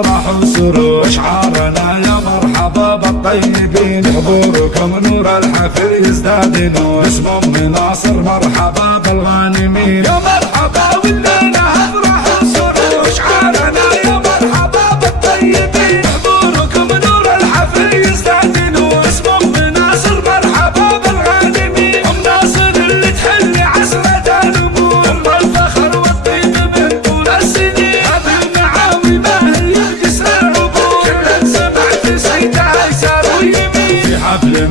افراح وسرور، اشعارنا يا مرحبا بالطيبين، حضوركم نور الحفل يزداد نور، اسم ام ناصر مرحبا بالغانمين، يا مرحبا والليله افراح وسرور، اشعارنا يا مرحبا بالطيبين، حضوركم نور الحفل يزداد نور، اسم ام ناصر مرحبا بالغانمين، ام ناصر اللي تحل عسرة الامور، ام الفخر والطيب من طول السنين، هذه المعاوي ما هي بجسر العبور، كل سمع في سيدها يسار ويمين، في حفل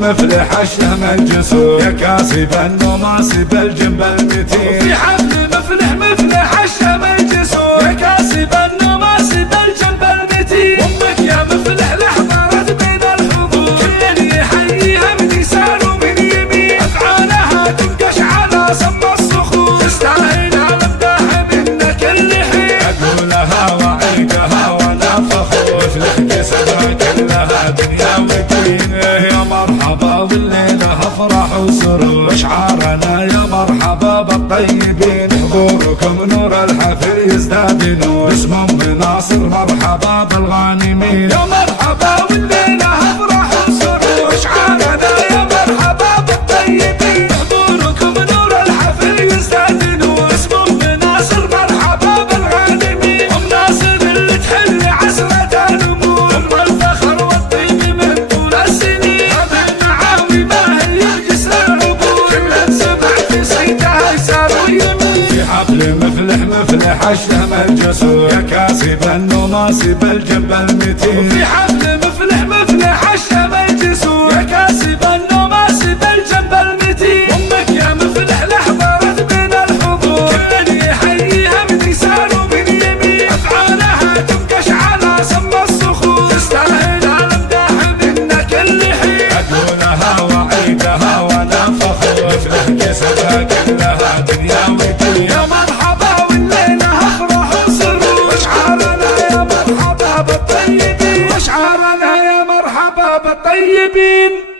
مفلح الشهم الجسور، يا كاسب النماسب الجنب المتين، في حفل مفلح الشهم الجسور، يا كاسب النماسب الجنب المتين، امك يا مفلح لحضرت بين الحضور، كل يحييها من يسار ومن يمين، افعالها تنقش على سم الصخور، تستاهل المداح منك كل حين، اقولها واعيدها وانا فخور، مفلح كسبها كلها دنيا ودين، يا مرحبا والليله افراح وسرور، اشعارنا يا مرحبا بالطيبين، حضوركم نور الحفل يزداد نور، اسم ام ناصر مرحبا بالغانمين، يا مرحبا والليله افراح وسرور، اشعارنا يا مرحبا بالطيبين، حضوركم نور الحفل يزداد نور، اسم ام ناصر مرحبا بالغانمين، ام ناصر اللي تحل عسرة الامور، ام الفخر والطيب من طول السنين، هذه المعاوي ما هي بجسر العبور، كل سمع في سيدها يسار ويمين، في حفل مفلح الشهم الجسور، يا كاسب النماسب الجنب المتين، في حفل مفلح الشهم الجسور، يا كاسب النماسب الجنب المتين، امك يا مفلح لحضرت بين الحضور، كل يحييها من يسار ومن يمين، افعالها تنقش على سم الصخور، تستاهل المداح منك كل حين، اقولها واعيدها وانا فخور، مفلح كسبها كلها دنيا ودين، يا مرحبا والليله افراح وسرور، اشعارنا يا مرحبا بالطيبين، اشعارنا يا مرحبا بالطيبين.